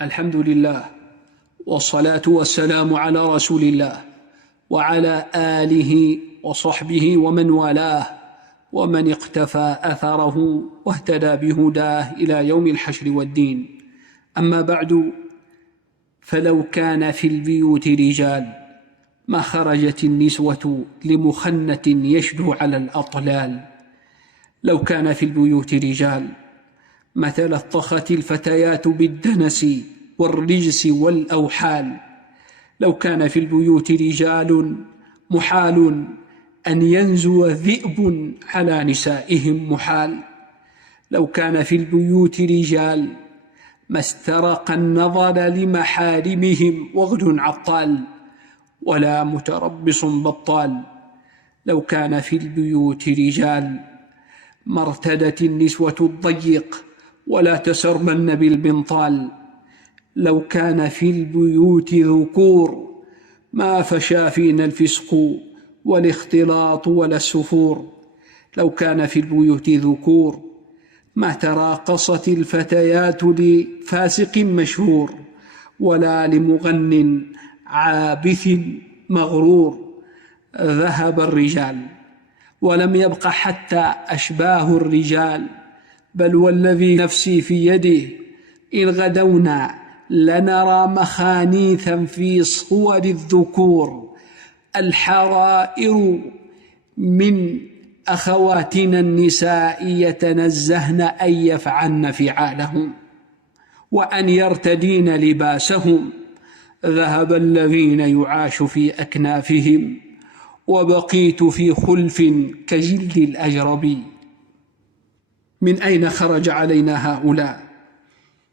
الحمد لله، والصلاة والسلام على رسول الله وعلى آله وصحبه ومن والاه ومن اقتفى أثره واهتدى بهداه إلى يوم الحشر والدين. أما بعد، فلو كان في البيوت رجال ما خرجت النسوة لمخنة يشدو على الأطلال. لو كان في البيوت رجال ما تلطخت الفتيات بالدنس والرجس والأوحال. لو كان في البيوت رجال محال أن ينزو ذئب على نسائهم محال. لو كان في البيوت رجال ما استرق النظر لمحارمهم وغد عطال ولا متربص بطال. لو كان في البيوت رجال ما ارتدت النسوة الضيق ولا تسربن بالبنطال. لو كان في البيوت ذكور ما فشى فينا الفسق والاختلاط ولا السفور. لو كان في البيوت ذكور ما تراقصت الفتيات لفاسق مشهور ولا لمغن عابث مغرور. ذهب الرجال ولم يبق حتى أشباه الرجال، بل والذي نفسي في يده إن غدونا لنرى مخانيثا في صور الذكور. الحرائر من أخواتنا النساء يتنزهن أن يفعلن فعالهم وأن يرتدين لباسهم. ذهب الذين يعاش في أكنافهم وبقيت في خلف كجلد الأجربي. من أين خرج علينا هؤلاء؟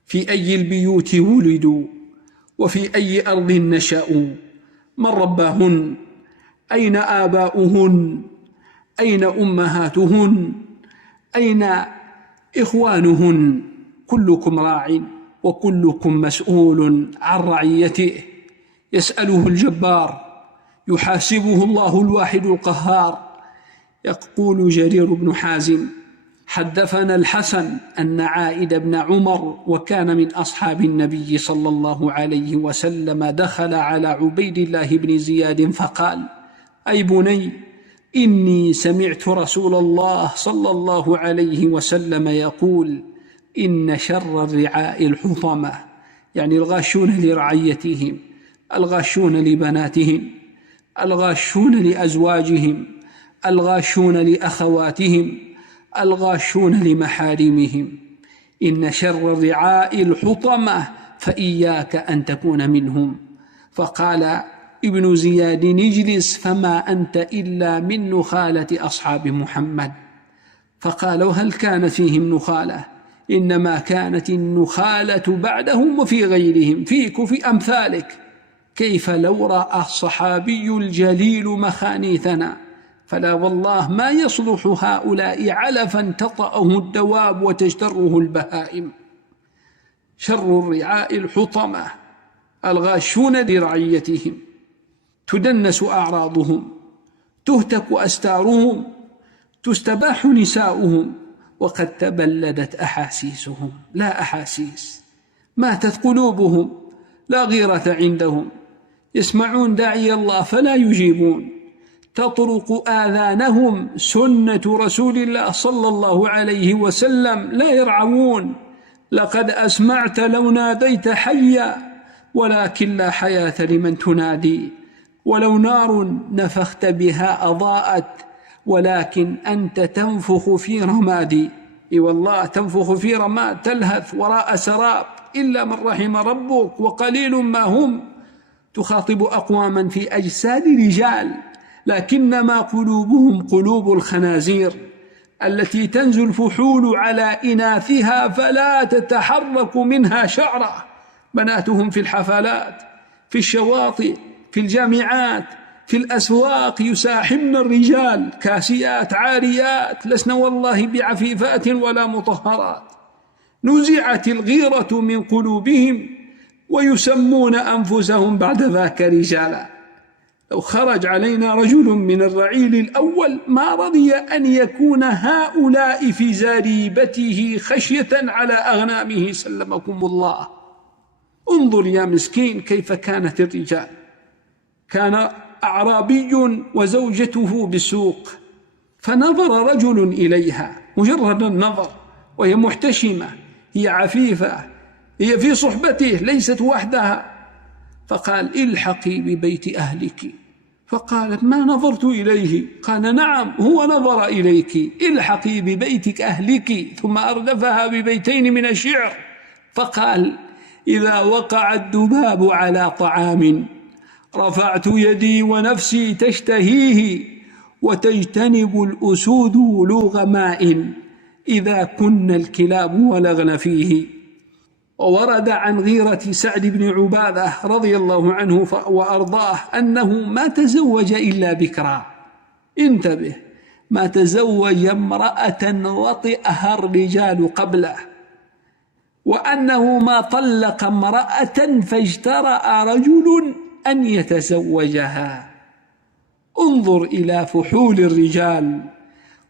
في أي البيوت ولدوا؟ وفي أي أرض نشأوا؟ من رباهن؟ أين آباؤهن؟ أين أمهاتهن؟ أين إخوانهن؟ كلكم راع وكلكم مسؤول عن رعيته. يسأله الجبار، يحاسبه الله الواحد القهار. يقول جرير بن حازم: حدثنا الحسن أن عائد بن عمر وكان من أصحاب النبي صلى الله عليه وسلم دخل على عبيد الله بن زياد فقال: أي بني، إني سمعت رسول الله صلى الله عليه وسلم يقول: إن شر الرعاء الحطمة، يعني الغاشون لرعيتهم، الغاشون لبناتهم، الغاشون لأزواجهم، الغاشون لأخواتهم، الغاشون لمحارمهم. إن شر الرعاء الحطمة، فإياك أن تكون منهم. فقال ابن زياد: اجلس، فما أنت إلا من نخالة أصحاب محمد. فقال: وهل كان فيهم نخالة؟ إنما كانت النخالة بعدهم وفي غيرهم، فيك وفي أمثالك. كيف لو رأى الصحابي الجليل مخانيثنا؟ فلا والله ما يصلح هؤلاء علفا تطأه الدواب وتجتره البهائم. شر الرعاء الحطمة، الغاشون لرعيتهم، تدنس أعراضهم، تهتك أستارهم، تستباح نساؤهم، وقد تبلدت أحاسيسهم. لا أحاسيس، ماتت قلوبهم، لا غيرة عندهم. يسمعون داعي الله فلا يجيبون، تطرق آذانهم سنة رسول الله صلى الله عليه وسلم، لا يرعون. لقد أسمعت لو ناديت حيا، ولكن لا حياة لمن تنادي. ولو نار نفخت بها أضاءت، ولكن أنت تنفخ في رمادي. إي والله تنفخ في رماد، تلهث وراء سراب، إلا من رحم ربك وقليل ما هم. تخاطب أقواما في أجساد رجال، لكنما قلوبهم قلوب الخنازير التي تنزل الفحول على إناثها فلا تتحرك منها شعرة. بناتهم في الحفلات، في الشواطئ، في الجامعات، في الأسواق يساحمن الرجال، كاسيات عاريات، لسن والله بعفيفات ولا مطهرات. نزعت الغيرة من قلوبهم ويسمون أنفسهم بعد ذاك رجالا. لو خرج علينا رجل من الرعيل الأول ما رضي أن يكون هؤلاء في زريبته خشية على أغنامه، سلمكم الله. انظر يا مسكين كيف كانت الرجال. كان أعرابي وزوجته بالسوق، فنظر رجل إليها، مجرد النظر، وهي محتشمة، هي عفيفة، هي في صحبته ليست وحدها، فقال: الحقي ببيت أهلك. فقالت: ما نظرت إليه. قال: نعم، هو نظر إليك، الحقي ببيتك أهلك. ثم أردفها ببيتين من الشعر، فقال: إذا وقع الذباب على طعام رفعت يدي ونفسي تشتهيه، وتجتنب الأسود ولوغ ماء إذا كن الكلاب ولغن فيه. وورد عن غيرة سعد بن عبادة رضي الله عنه وأرضاه أنه ما تزوج إلا بكرا. انتبه، ما تزوج امرأة وطئها الرجال قبله، وأنه ما طلق امرأة فاجترأ رجل أن يتزوجها. انظر إلى فحول الرجال: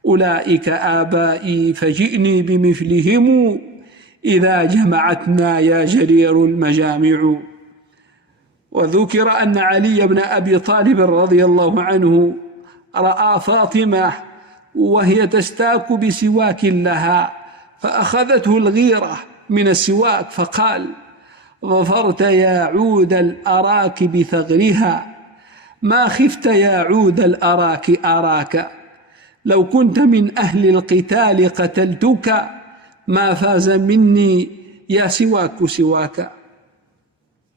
أولئك آبائي فجئني بمثلهم، إذا جمعتنا يا جرير المجامع. وذكر أن علي بن أبي طالب رضي الله عنه رأى فاطمة وهي تستاك بسواك لها، فأخذته الغيرة من السواك، فقال: ظفرت يا عود الأراك بثغرها، ما خفت يا عود الأراك أراك، لو كنت من أهل القتال قتلتك، ما فاز مني يا سواك سواك.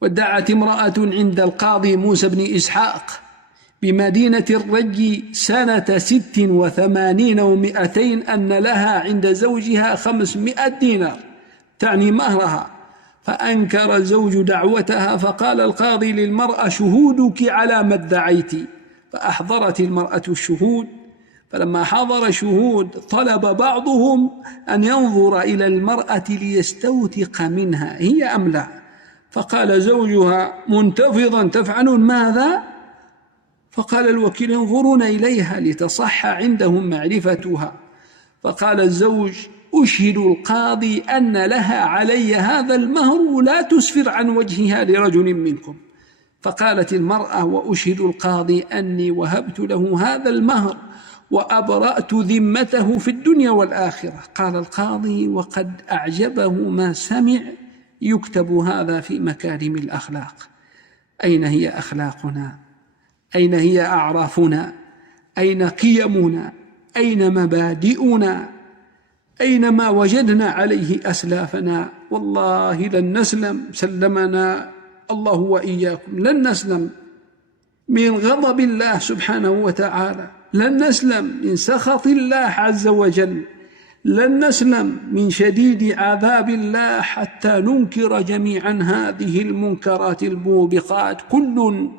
ودعت امرأة عند القاضي موسى بن إسحاق بمدينة الرج سنة 86 و200 أن لها عند زوجها 500 دينار، تعني مهرها، فأنكر الزوج دعوتها، فقال القاضي للمرأة: شهودك على ما ادعيت. فأحضرت المرأة الشهود، فلما حضر شهود طلب بعضهم أن ينظر إلى المرأة ليستوثق منها هي أم لا، فقال زوجها منتفضا: تفعلون ماذا؟ فقال الوكيل: ينظرون إليها لتصح عندهم معرفتها. فقال الزوج: أشهد القاضي أن لها علي هذا المهر، لا تسفر عن وجهها لرجل منكم. فقالت المرأة: وأشهد القاضي أني وهبت له هذا المهر وأبرأت ذمته في الدنيا والآخرة. قال القاضي: وقد أعجبه ما سمع، يكتب هذا في مكارم الأخلاق. أين هي أخلاقنا؟ أين هي أعرافنا؟ أين قيمنا؟ أين مبادئنا؟ أين ما وجدنا عليه أسلافنا؟ والله لن نسلم، سلمنا الله وإياكم، لن نسلم من غضب الله سبحانه وتعالى، لن نسلم من سخط الله عز وجل، لن نسلم من شديد عذاب الله حتى ننكر جميعا هذه المنكرات الموبقات، كل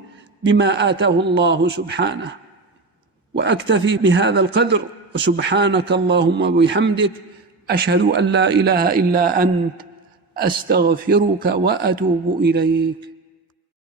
بما آتاه الله سبحانه. وأكتفي بهذا القدر، وسبحانك اللهم وبحمدك، أشهد أن لا إله إلا أنت، أستغفرك وأتوب إليك.